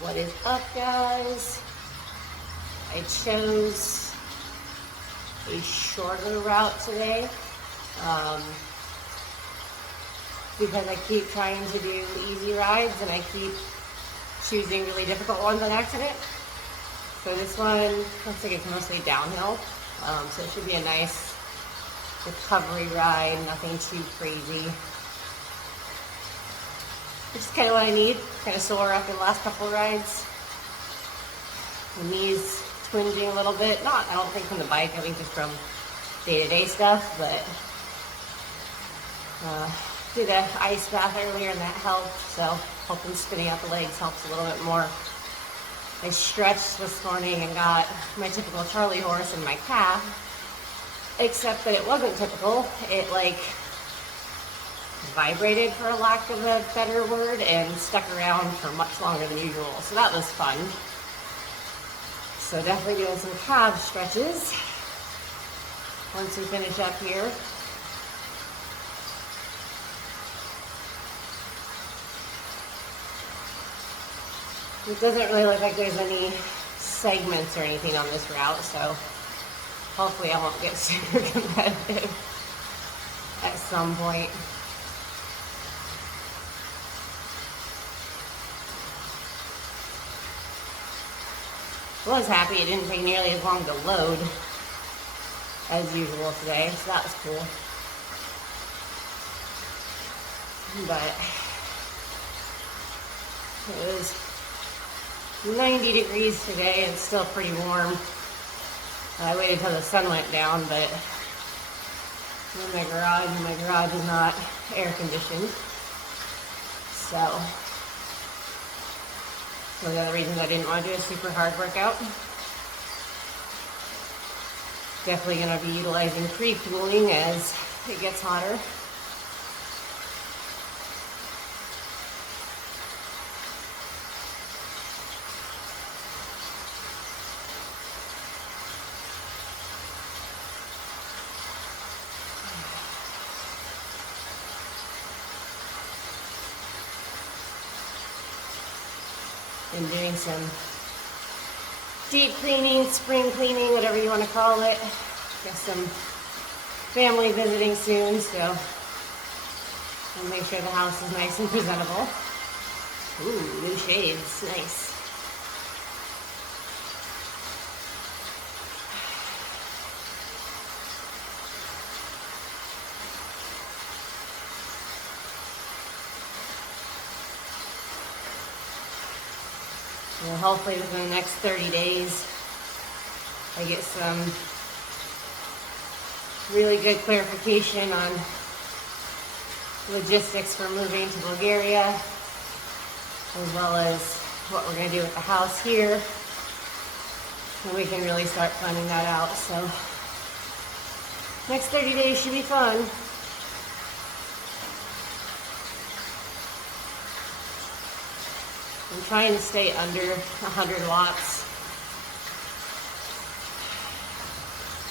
What is up, guys? I chose a shorter route today because I keep trying to do easy rides and I keep choosing really difficult ones on accident. So this one looks like it's mostly downhill, so it should be a nice recovery ride, nothing too crazy. Which is kind of what I need. Kind of sore after the last couple of rides. The knees twinging a little bit. Not, I don't think from the bike, I think just from day-to-day stuff, but did an ice bath earlier and that helped, so hoping spinning out the legs helps a little bit more. I stretched this morning and got my typical Charlie horse in my calf, except that it wasn't typical. It like vibrated, for a lack of a better word, and stuck around for much longer than usual. So that was fun. So definitely doing some calf stretches once we finish up here. It doesn't really look like there's any segments or anything on this route, so hopefully I won't get super competitive at some point. I was happy it didn't take nearly as long to load as usual today, so that was cool. But it was 90 degrees today and still pretty warm. I waited until the sun went down, but in my garage is not air conditioned. So one of the other reasons I didn't want to do a super hard workout. Definitely going to be utilizing pre-cooling as it gets hotter. Been doing some deep cleaning, spring cleaning, whatever you want to call it. Got some family visiting soon, so I'll make sure the house is nice and presentable. Ooh, new shades, nice. Well, hopefully within the next 30 days, I get some really good clarification on logistics for moving to Bulgaria, as well as what we're going to do with the house here. And we can really start planning that out. So next 30 days should be fun. I'm trying to stay under 100 watts.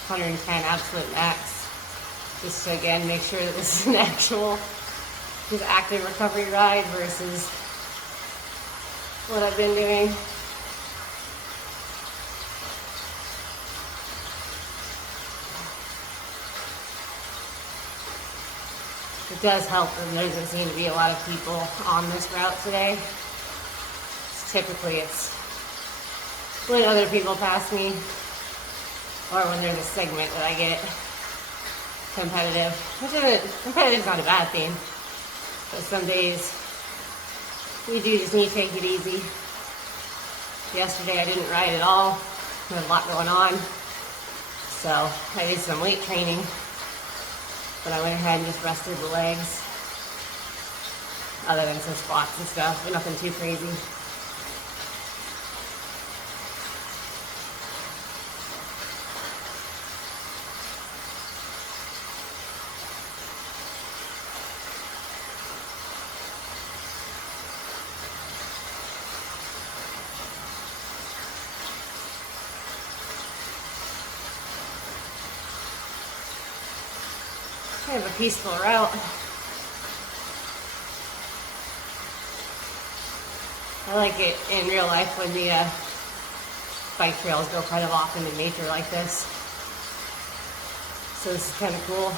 110 absolute max. Just to again make sure that this is an actual just active recovery ride versus what I've been doing. It does help that there doesn't seem to be a lot of people on this route today. Typically it's when other people pass me or when there's a segment that I get competitive. Which isn't, competitive is not a bad thing, but some days we do just need to take it easy. Yesterday I didn't ride at all. There was a lot going on, so I did some weight training, but I went ahead and just rested the legs, other than some squats and stuff, but nothing too crazy. Kind of a peaceful route. I like it in real life when the bike trails go kind of off into nature like this. So this is kind of cool.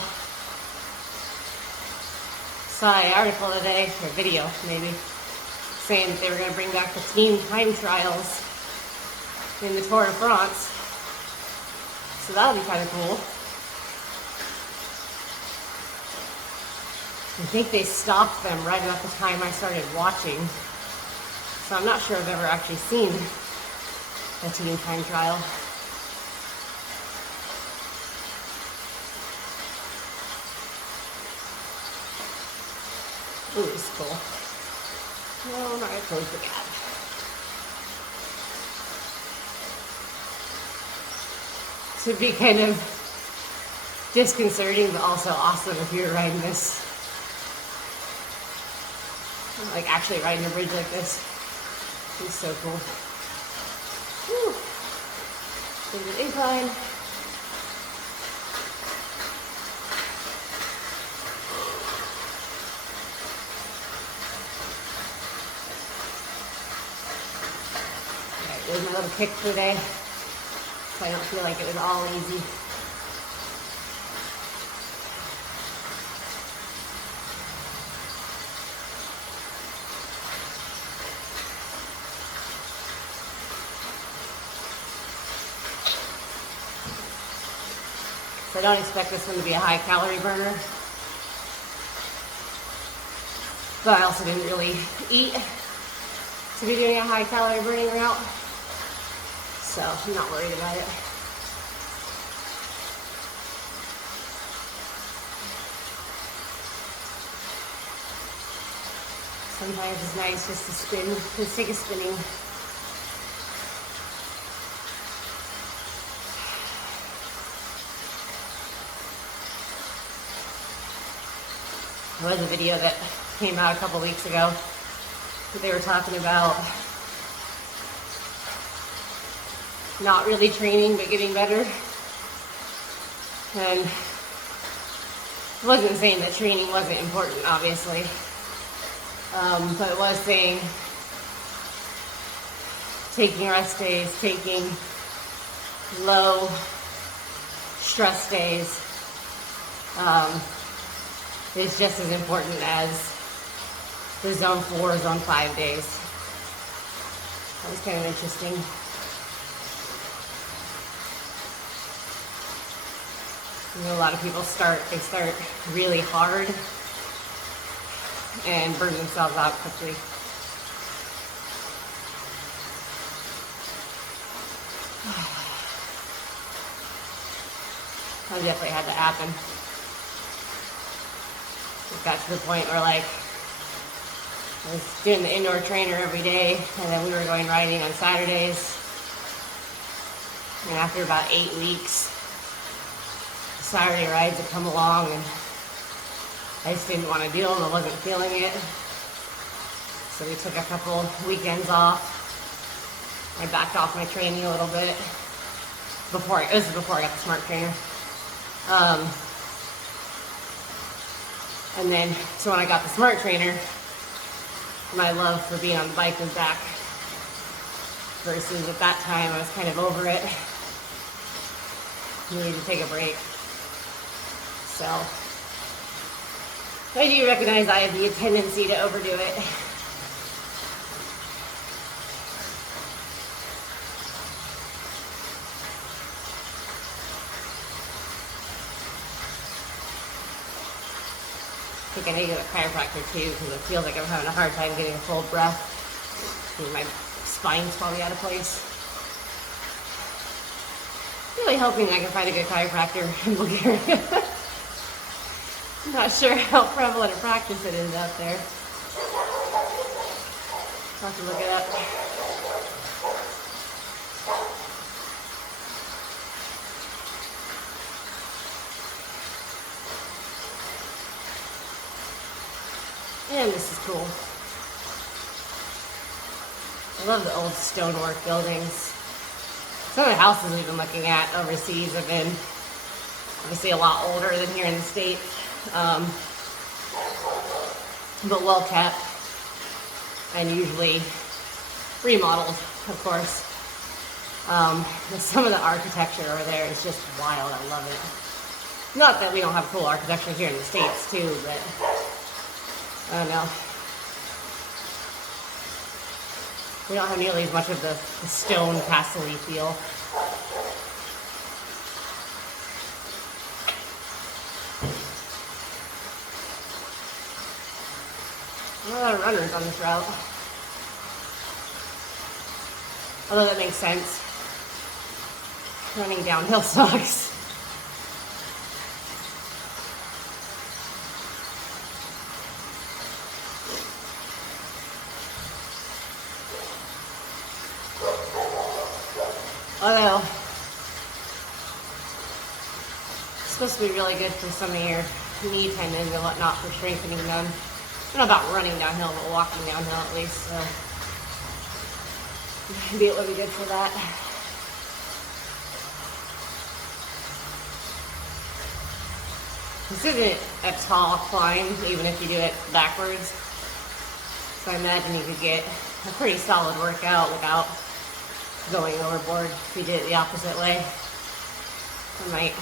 Saw an article today, or video maybe, saying that they were going to bring back the team time trials in the Tour de France. So that'll be kind of cool. I think they stopped them right about the time I started watching. So I'm not sure I've ever actually seen a team time trial. Ooh, this is cool. No, I'm not gonna close the gap. This would be kind of disconcerting, but also awesome if you were riding this. Like actually riding a bridge like this. It's so cool. Whew. There's an incline. Alright, there's my little kick for today. So I don't feel like it was all easy. So I don't expect this one to be a high calorie burner. But I also didn't really eat to be doing a high calorie burning route. So I'm not worried about it. Sometimes it's nice just to spin, just take a spinning. There was a video that came out a couple weeks ago that they were talking about not really training but getting better. And it wasn't saying that training wasn't important, obviously, but it was saying taking rest days, taking low stress days, is just as important as the zone 4, zone 5 days. That was kind of interesting. You know, a lot of people start really hard and burn themselves out quickly. That definitely had to happen. It got to the point where, like, I was doing the indoor trainer every day, and then we were going riding on Saturdays. And after about 8 weeks, the Saturday rides had come along, and I just didn't want to do them. I wasn't feeling it. So we took a couple weekends off. I backed off my training a little bit. This is before I got the smart trainer. And then, so when I got the smart trainer, my love for being on the bike was back. Versus at that time, I was kind of over it. Needed to take a break. So, I do recognize I have the tendency to overdo it. I think I need to go to a chiropractor too, because it feels like I'm having a hard time getting a full breath. My spine's probably out of place. Really hoping I can find a good chiropractor in Bulgaria. I'm not sure how prevalent a practice it is out there. I'll have to look it up. And this is cool. I love the old stonework buildings. Some of the houses we've been looking at overseas have been obviously a lot older than here in the States, but well kept and usually remodeled, of course. Some of the architecture over there is just wild. I love it. Not that we don't have cool architecture here in the States too, but I don't know. We don't have nearly as much of the stone castle-y feel. There are a lot of runners on this route. Although that makes sense. Running downhill sucks. Although, it's supposed to be really good for some of your knee tendons and whatnot for strengthening them. I don't know about running downhill, but walking downhill at least, so maybe it would be good for that. This isn't a tall climb, even if you do it backwards. So I imagine you could get a pretty solid workout without going overboard if you did it the opposite way. I might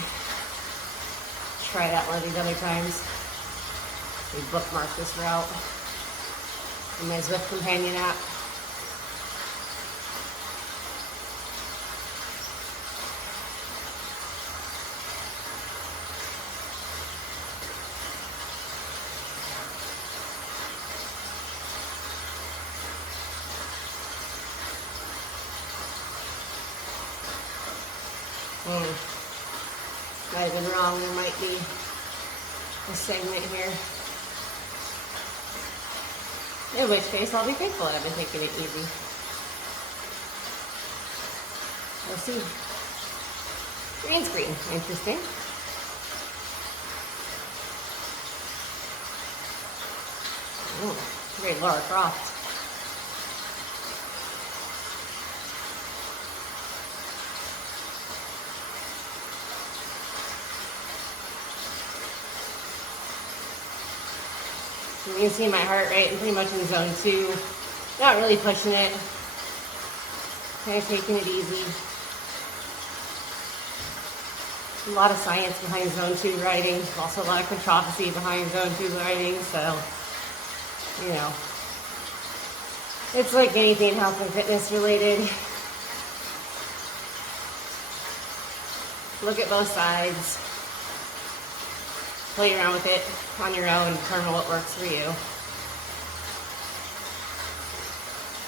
try that one of these other times. We bookmark this route in my Zwift companion app. Might have been wrong, there might be a segment here. In which case, I'll be thankful that I've been taking it easy. We'll see. Green screen, interesting. Oh, very Lara Croft. You can see my heart rate. I'm pretty much in zone 2. Not really pushing it. Kind of taking it easy. A lot of science behind zone 2 riding. Also a lot of controversy behind zone 2 riding. So, you know, it's like anything health and fitness related. Look at both sides. Play around with it on your own and determine what works for you.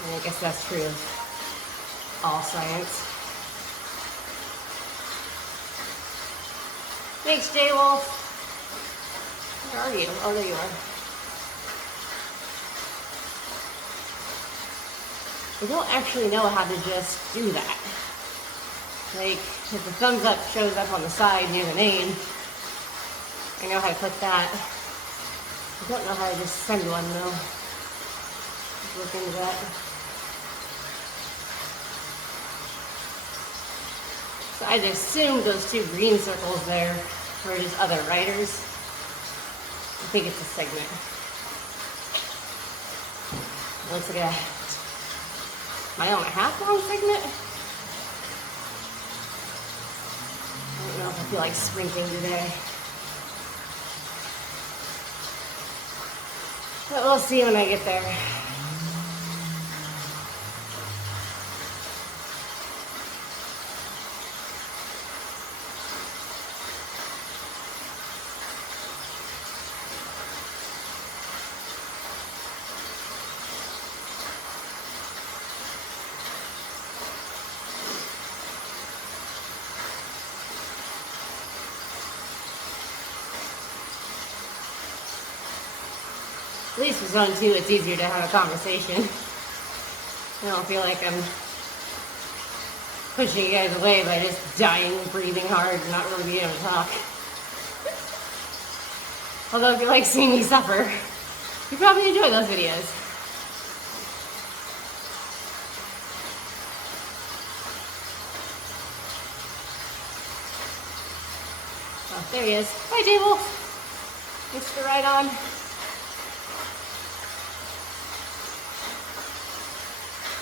And I guess that's true of all science. Thanks, J-Wolf. Where are you? Oh, there you are. I don't actually know how to just do that. Like, if the thumbs up shows up on the side near the name, I know how to click that. I don't know how to just send one though. Look into that. So I'd assume those 2 green circles there were just other riders. I think it's a segment. It looks like a mile and a half long segment. I don't know if I feel like sprinting today. But we'll see when I get there. At least with zone 2, it's easier to have a conversation. I don't feel like I'm pushing you guys away by just dying, breathing hard, and not really being able to talk. Although if you like seeing me suffer, you probably enjoy those videos. Oh, there he is. Bye, J-Wolf. Thanks for the ride on.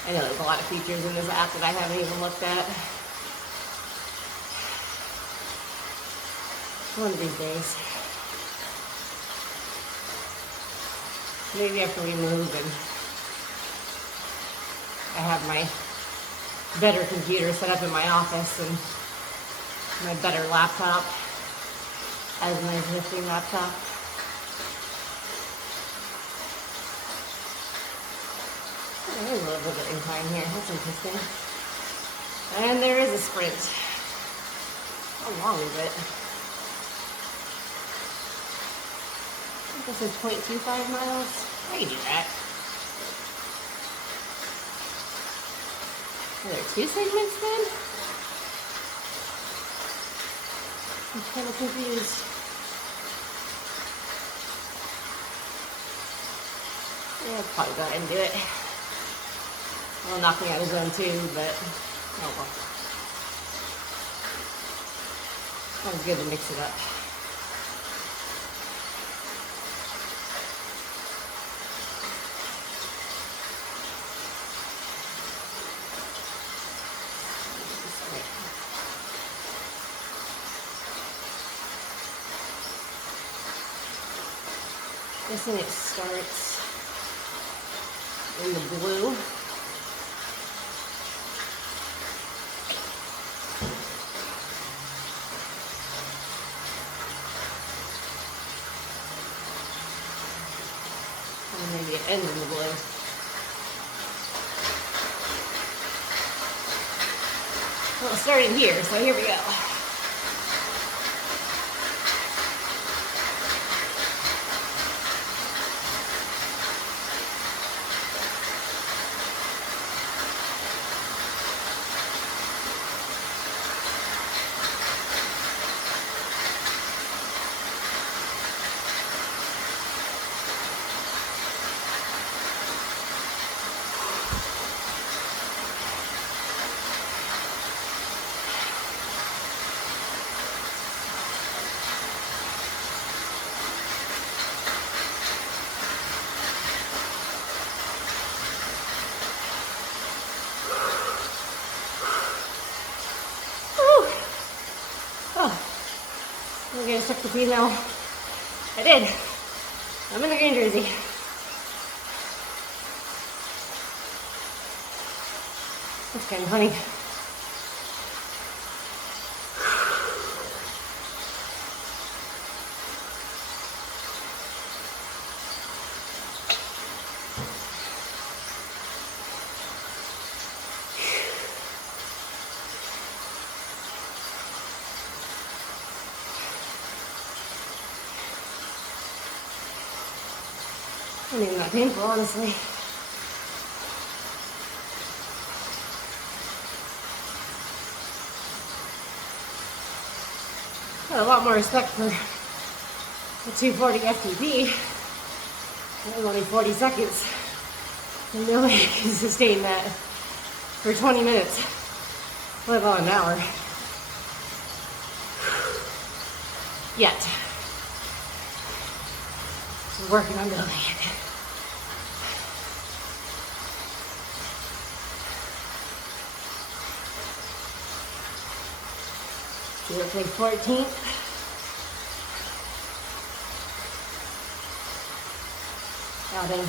I know there's a lot of features in this app that I haven't even looked at. One of these days. Maybe after we move and I have my better computer set up in my office and my better laptop as my existing laptop. There's a little bit of incline here. That's interesting. And there is a sprint. How long is it? I think this is 0.25 miles. I can do that. Are there 2 segments then? I'm kind of confused. Yeah, I'll probably go ahead and do it. It'll knock me out of zone 2, but oh well. Sounds good to mix it up. Guessing it starts in the blue. And maybe it ends in the blue. Well, it started here, so here we go. I'm gonna suck the tea now. I did. I'm in the green jersey. That's kind of funny. Not even that painful, honestly. Got a lot more respect for the 240 FTP. That was only 40 seconds. And no way I can sustain that for 20 minutes, let alone an hour. Yet. We're working on building it. So let's take 14. Now then,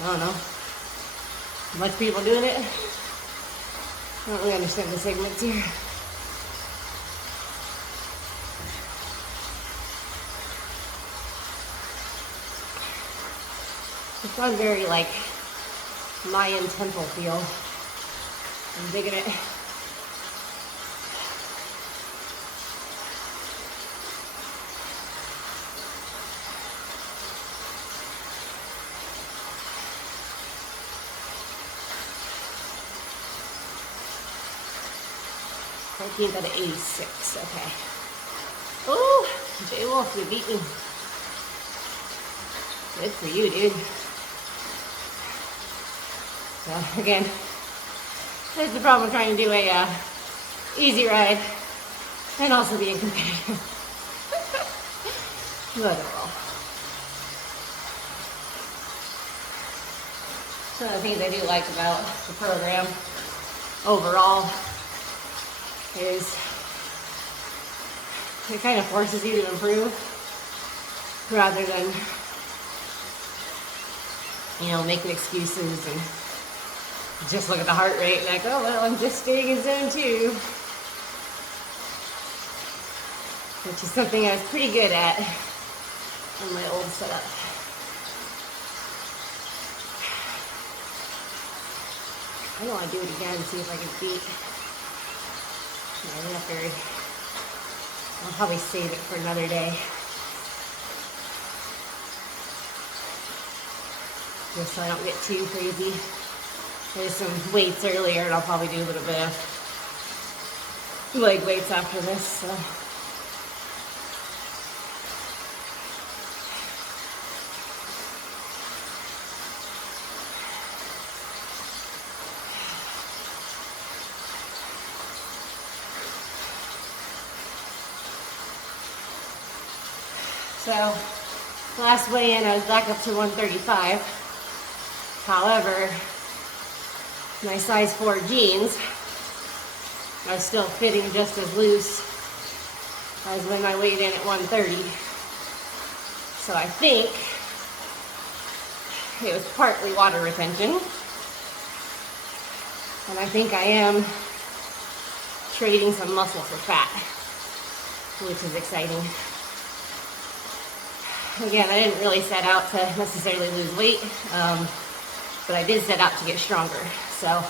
I don't know. Much people doing it. I don't really understand the segments here. It's got a very like Mayan temple feel. I'm digging it. Out of 86, okay. Oh, J-Wolf, you beat me. Good for you, dude. So again, there's the problem with trying to do a easy ride and also being competitive. But well. One of the things I do like about the program overall is it kind of forces you to improve rather than, you know, making excuses and just look at the heart rate and like, oh, well, I'm just staying in zone 2. Which is something I was pretty good at in my old setup. I don't want to do it again and see if I can beat. I'll probably save it for another day. Just so I don't get too crazy. There's some weights earlier and I'll probably do a little bit of leg weights after this. So. So, last weigh-in I was back up to 135. However, my size 4 jeans are still fitting just as loose as when I weighed in at 130. So I think it was partly water retention. And I think I am trading some muscle for fat, which is exciting. Again, I didn't really set out to necessarily lose weight, but I did set out to get stronger. So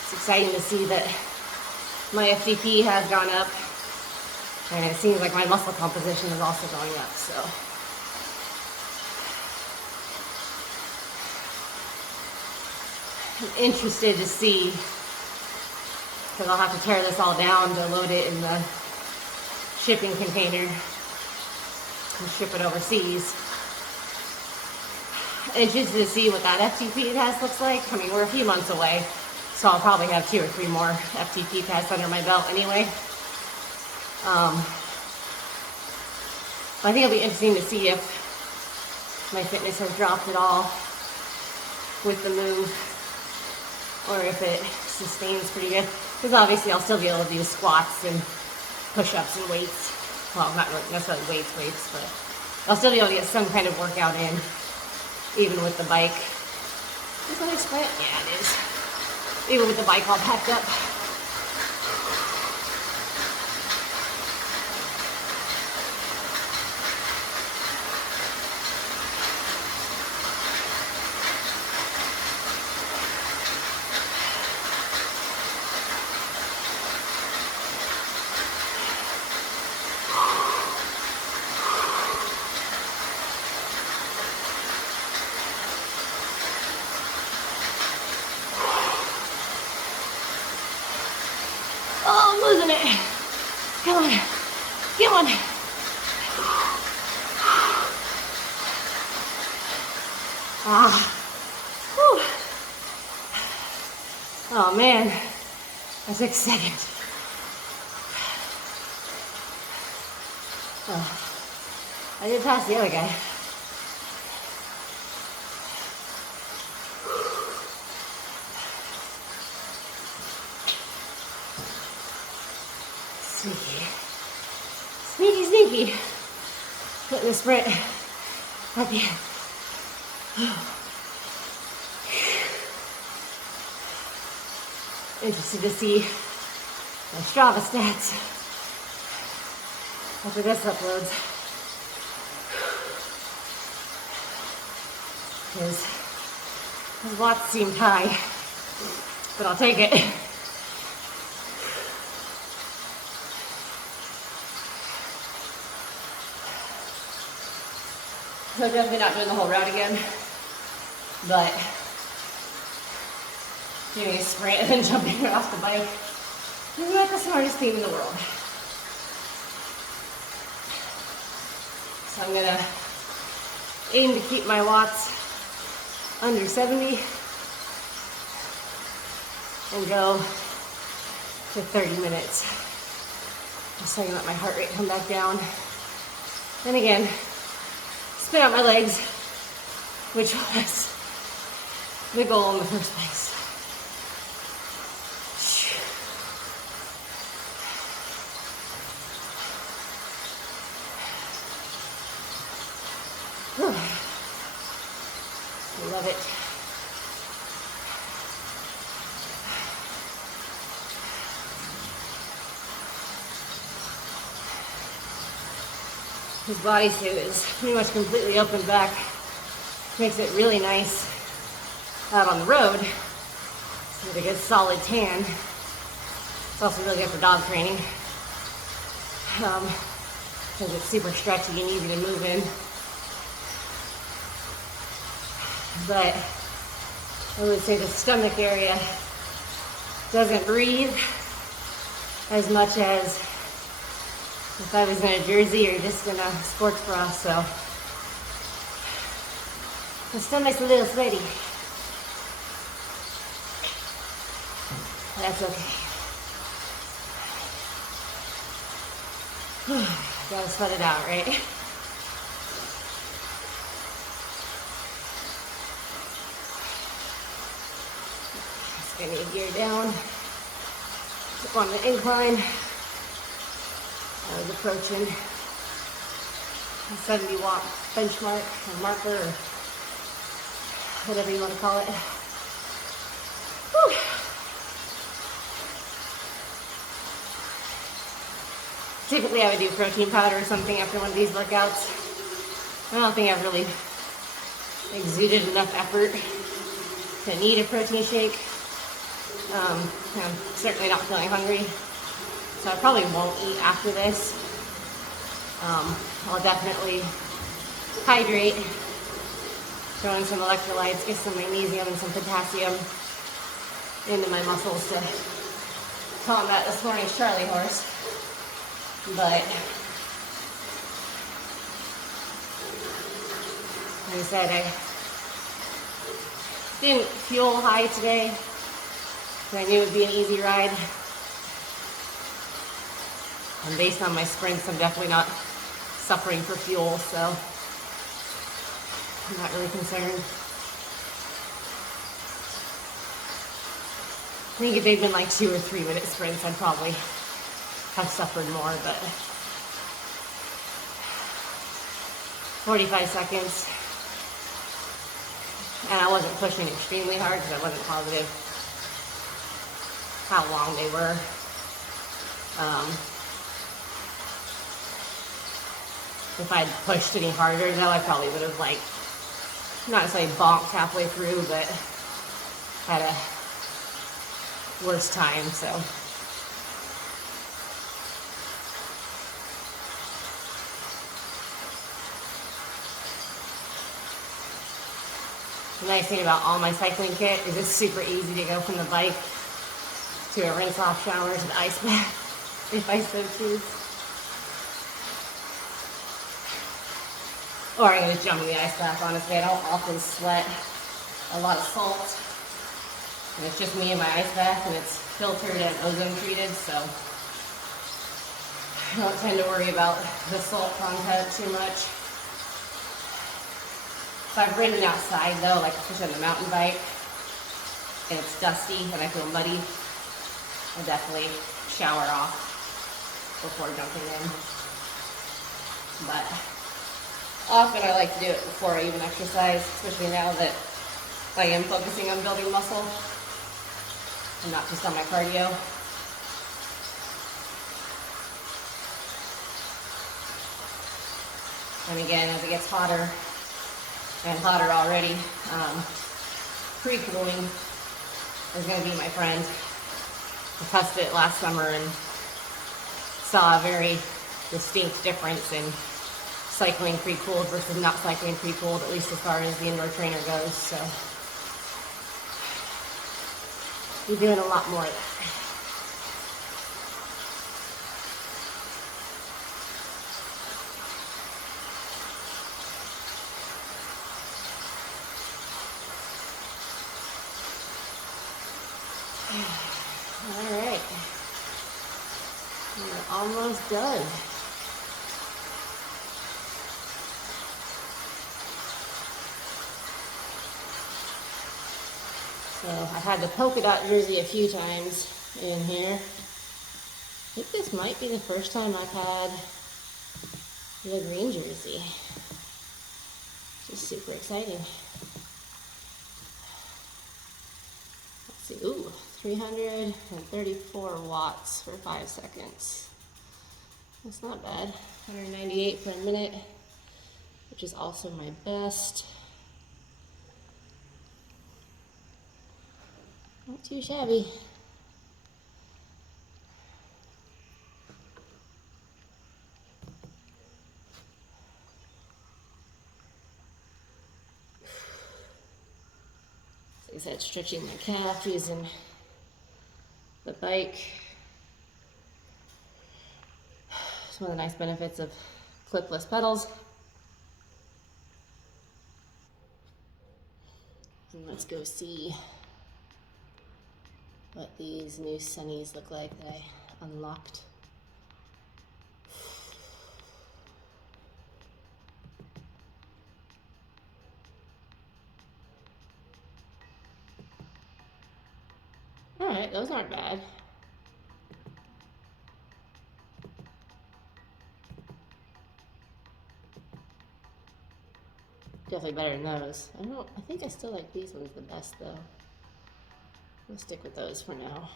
it's exciting to see that my FTP has gone up, and it seems like my muscle composition is also going up. So I'm interested to see, because I'll have to tear this all down to load it in the shipping container and ship it overseas. Interested to see what that FTP test looks like. I mean, we're a few months away, so I'll probably have 2 or 3 more FTP tests under my belt anyway. I think it'll be interesting to see if my fitness has dropped at all with the move, or if it sustains pretty good. Because obviously I'll still be able to do squats and push-ups and weights. Well, not really necessarily weights, but I'll still be able to get some kind of workout in, even with the bike. Is that a split? Yeah, it is. Even with the bike all packed up. Oh, I'm losing it. Come on. Come on. Ah. Whew. Oh, man. I took second. Oh. I did pass the other guy. Sneaky. Sneaky, sneaky. Putting the sprint at the end. Interested to see my Strava stats after this uploads. Because the watts seemed high, but I'll take it. So definitely not doing the whole route again, but doing a sprint and then jumping off the bike is not the smartest thing in the world. So I'm gonna aim to keep my watts under 70 and go to 30 minutes. Just so I can let my heart rate come back down. Then again, spin out my legs which was the goal in the first place. Whew. I love it. His bodysuit is pretty much completely open back. Makes it really nice out on the road. So you get a good solid tan. It's also really good for dog training. Because it's super stretchy and easy to move in. But I would say the stomach area doesn't breathe as much as if I was in a jersey or just in a sports bra, so the stomach's a little sweaty. That's okay. Gotta sweat it out, right? Spin your gear down. Up on the incline. I was approaching a 70-watt benchmark or marker or whatever you want to call it. Whew. Typically I would do protein powder or something after one of these workouts. I don't think I've really exuded enough effort to need a protein shake. I'm certainly not feeling hungry. So I probably won't eat after this. I'll definitely hydrate, throw in some electrolytes, get some magnesium and some potassium into my muscles to combat this morning's Charlie horse. But like I said, I didn't fuel high today. I knew it would be an easy ride. And based on my sprints, I'm definitely not suffering for fuel, so I'm not really concerned. I think if they'd been like 2 or 3 minute sprints, I'd probably have suffered more, but 45 seconds. And I wasn't pushing extremely hard because I wasn't positive how long they were. If I'd pushed any harder though, I probably would have like, not necessarily bonked halfway through, but had a worse time, so. The nice thing about all my cycling kit is it's super easy to go from the bike to a rinse-off shower to the ice bath, if I so choose. Or I can just jump in the ice bath, honestly. I don't often sweat a lot of salt. And it's just me and my ice bath, and it's filtered and ozone treated, so I don't tend to worry about the salt content too much. If I've ridden outside though, like especially on the mountain bike, and it's dusty and I feel muddy, I definitely shower off before jumping in. But often I like to do it before I even exercise, especially now that I am focusing on building muscle and not just on my cardio. And again, as it gets hotter and hotter already, pre-cooling is going to be my friend. I tested it last summer and saw a very distinct difference in cycling pre-cooled versus not cycling pre-cooled, at least as far as the indoor trainer goes. So you're doing a lot more of that. All right, we're almost done. So I've had the polka dot jersey a few times in here. I think this might be the first time I've had the green jersey. Just super exciting. Let's see, ooh, 334 watts for 5 seconds. That's not bad. 198 per minute, which is also my best. Not too shabby. Like I said, stretching my calf using the bike. It's one of the nice benefits of clipless pedals. And let's go see what these new sunnies look like that I unlocked. All right, those aren't bad. Definitely better than those. I think I still like these ones the best though. We'll stick with those for now.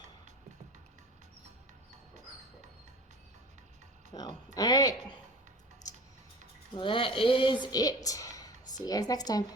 So, all right. Well, that is it. See you guys next time.